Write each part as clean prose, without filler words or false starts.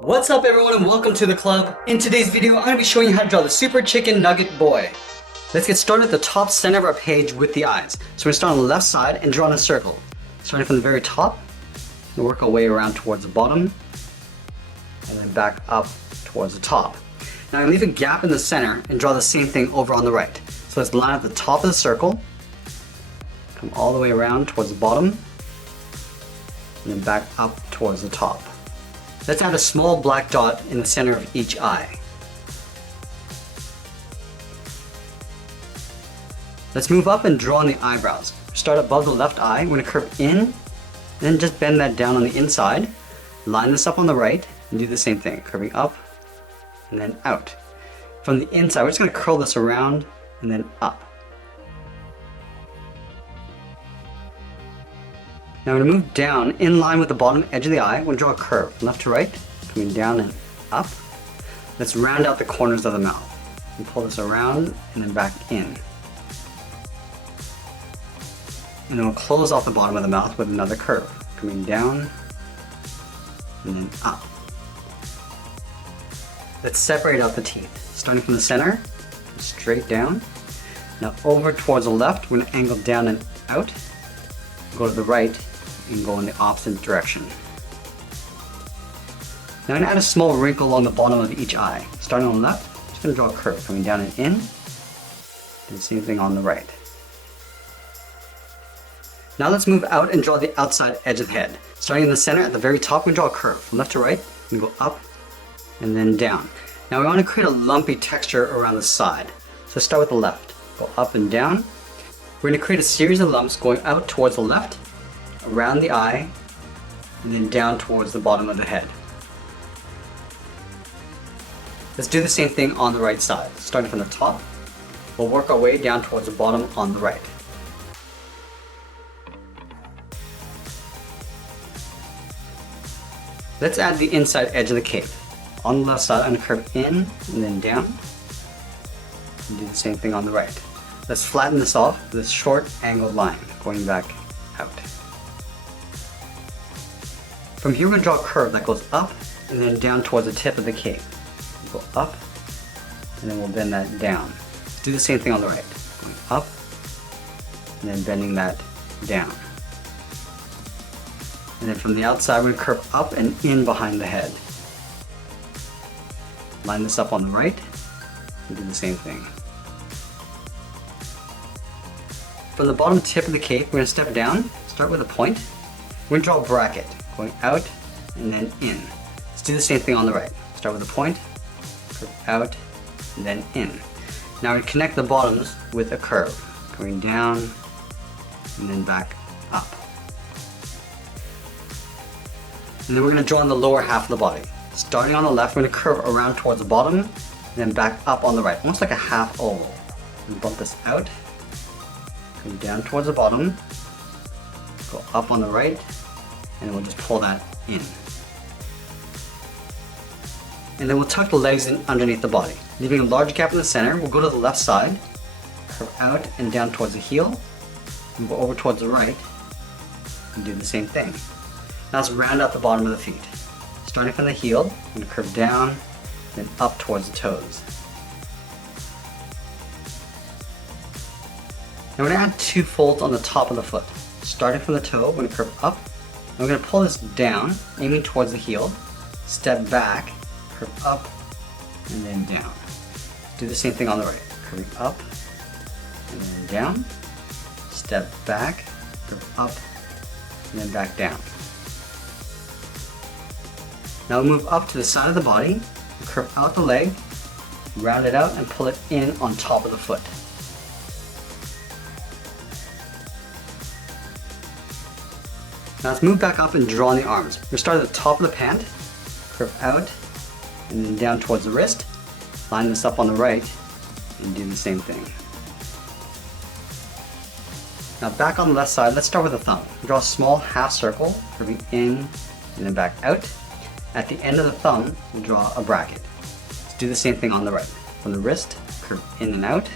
What's up everyone and welcome to the club. In today's video, I'm going to be showing you how to draw the Super Chicken Nugget Boy. Let's get started at the top center of our page with the eyes. So we're going to start on the left side and draw in a circle. Starting from the very top, and work our way around towards the bottom, and then back up towards the top. Now I'm going to leave a gap in the center and draw the same thing over on the right. So let's line up the top of the circle, come all the way around towards the bottom, and then back up towards the top. Let's add a small black dot in the center of each eye. Let's move up and draw in the eyebrows. Start above the left eye, we're going to curve in, and then just bend that down on the inside. Line this up on the right, and do the same thing, curving up, and then out. From the inside, we're just going to curl this around, and then up. Now I'm going to move down in line with the bottom edge of the eye. I'm going to draw a curve, left to right, coming down and up. Let's round out the corners of the mouth. And pull this around and then back in. And then we'll close off the bottom of the mouth with another curve, coming down and then up. Let's separate out the teeth. Starting from the center, straight down. Now over towards the left, we're going to angle down and out. Go to the right and go in the opposite direction. Now I'm going to add a small wrinkle along the bottom of each eye. Starting on the left, I'm just going to draw a curve coming down and in. Do the same thing on the right. Now let's move out and draw the outside edge of the head. Starting in the center, at the very top, we draw a curve from left to right, and go up and then down. Now we want to create a lumpy texture around the side. So start with the left, go up and down. We're going to create a series of lumps going out towards the left, around the eye, and then down towards the bottom of the head. Let's do the same thing on the right side. Starting from the top, we'll work our way down towards the bottom on the right. Let's add the inside edge of the cape. On the left side, I'm going to curve in and then down, and do the same thing on the right. Let's flatten this off with this short angled line going back out. From here, we're going to draw a curve that goes up and then down towards the tip of the cape. We'll go up and then we'll bend that down. Do the same thing on the right. Going up and then bending that down. And then from the outside, we're going to curve up and in behind the head. Line this up on the right and do the same thing. From the bottom tip of the cape, we're going to step down, start with a point. We're going to draw a bracket, going out and then in. Let's do the same thing on the right. Start with a point, curve out, and then in. Now we're going to connect the bottoms with a curve, going down and then back up. And then we're going to draw in the lower half of the body. Starting on the left, we're going to curve around towards the bottom, and then back up on the right, almost like a half oval. And bump this out. Go down towards the bottom, go up on the right, and then we'll just pull that in. And then we'll tuck the legs in underneath the body. Leaving a large gap in the center, we'll go to the left side, curve out and down towards the heel, and go over towards the right, and do the same thing. Now let's round out the bottom of the feet. Starting from the heel, I'm going to curve down, then up towards the toes. Now we're going to add two folds on the top of the foot. Starting from the toe, we're going to curve up. And we're going to pull this down, aiming towards the heel. Step back, curve up, and then down. Do the same thing on the right. Curving up, and then down. Step back, curve up, and then back down. Now we'll move up to the side of the body, curve out the leg, round it out, and pull it in on top of the foot. Now let's move back up and draw in the arms. We're going to start at the top of the pant, curve out, and then down towards the wrist. Line this up on the right, and do the same thing. Now back on the left side, let's start with the thumb. Draw a small half circle, curving in, and then back out. At the end of the thumb, we'll draw a bracket. Let's do the same thing on the right. From the wrist, curve in and out,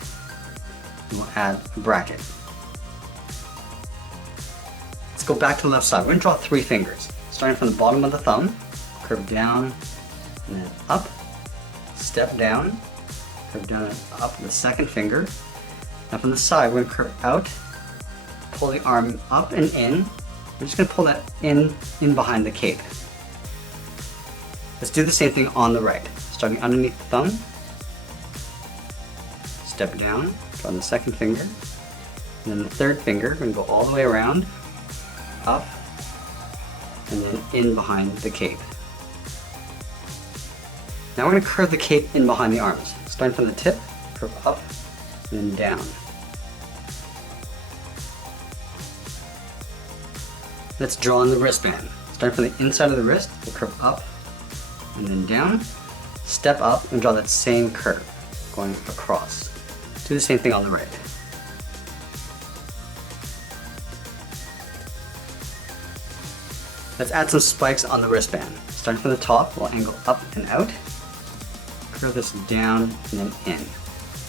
and we'll add a bracket. Let's go back to the left side. We're going to draw three fingers. Starting from the bottom of the thumb, curve down and then up, step down, curve down and up the second finger. Now from the side, we're going to curve out, pull the arm up and in. We're just going to pull that in behind the cape. Let's do the same thing on the right. Starting underneath the thumb, step down, draw the second finger, and then the third finger, we're going to go all the way around, up, and then in behind the cape. Now we're going to curve the cape in behind the arms. Starting from the tip, curve up, and then down. Let's draw on the wristband. Starting from the inside of the wrist, we'll curve up, and then down, step up, and draw that same curve, going across. Do the same thing on the right. Let's add some spikes on the wristband. Starting from the top, we'll angle up and out, curve this down and then in.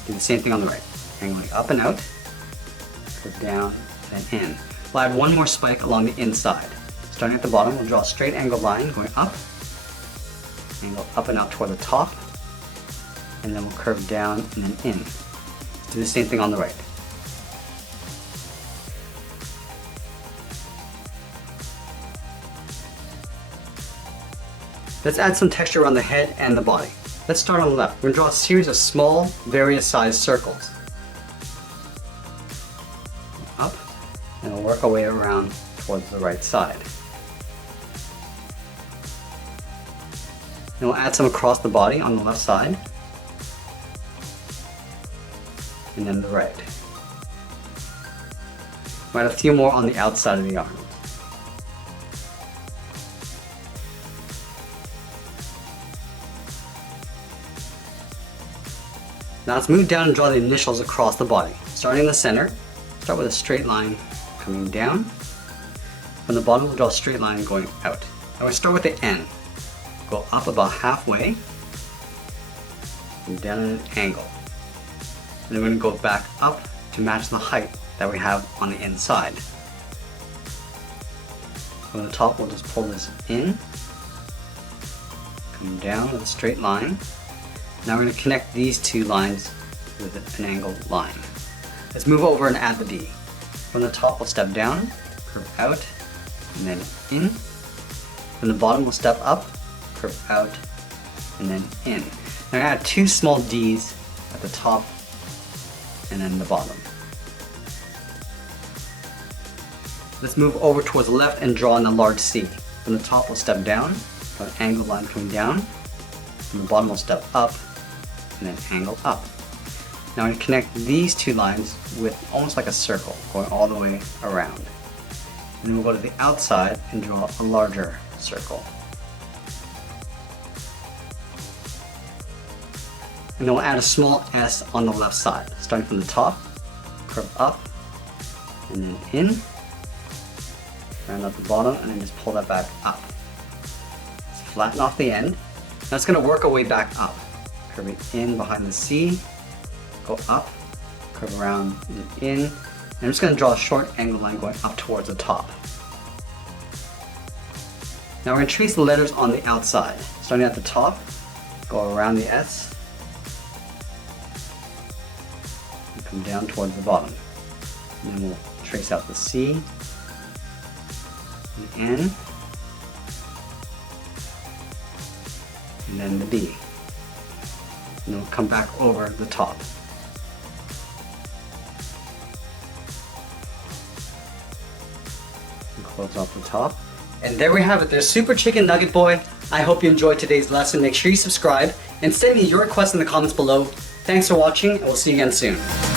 Do the same thing on the right. Angling up and out, curve down and in. We'll add one more spike along the inside. Starting at the bottom, we'll draw a straight angle line going up, angle up and out toward the top, and then we'll curve down and then in. Do the same thing on the right. Let's add some texture around the head and the body. Let's start on the left. We're going to draw a series of small, various sized circles. Up, and we'll work our way around towards the right side. And we'll add some across the body on the left side, and then the right. We'll add a few more on the outside of the arm. Now let's move down and draw the initials across the body. Starting in the center, start with a straight line coming down. From the bottom, we'll draw a straight line going out. Now we start with the N. Go up about halfway, and down at an angle. And then we're going to go back up to match the height that we have on the inside. From the top, we'll just pull this in, come down with a straight line. Now we're going to connect these two lines with an angled line. Let's move over and add the D. From the top, we'll step down, curve out, and then in. From the bottom, we'll step up, curve out, and then in. Now add two small D's at the top and then the bottom. Let's move over towards the left and draw in a large C. From the top, we'll step down, draw an angled line coming down. From the bottom, we'll step up, and then angle up. Now I'm going to connect these two lines with almost like a circle, going all the way around. And then we'll go to the outside and draw a larger circle. And then we'll add a small S on the left side. Starting from the top, curve up, and then in, round out the bottom, and then just pull that back up. Let's flatten off the end. Now it's going to work our way back up. Curving in behind the C, go up, curve around and in. And I'm just going to draw a short angled line going up towards the top. Now we're going to trace the letters on the outside. Starting at the top, go around the S, and come down towards the bottom. And then we'll trace out the C, the N, and then the B. And then we'll come back over the top. And close off the top. And there we have it, there's Super Chicken Nugget Boy. I hope you enjoyed today's lesson. Make sure you subscribe and send me your requests in the comments below. Thanks for watching, and we'll see you again soon.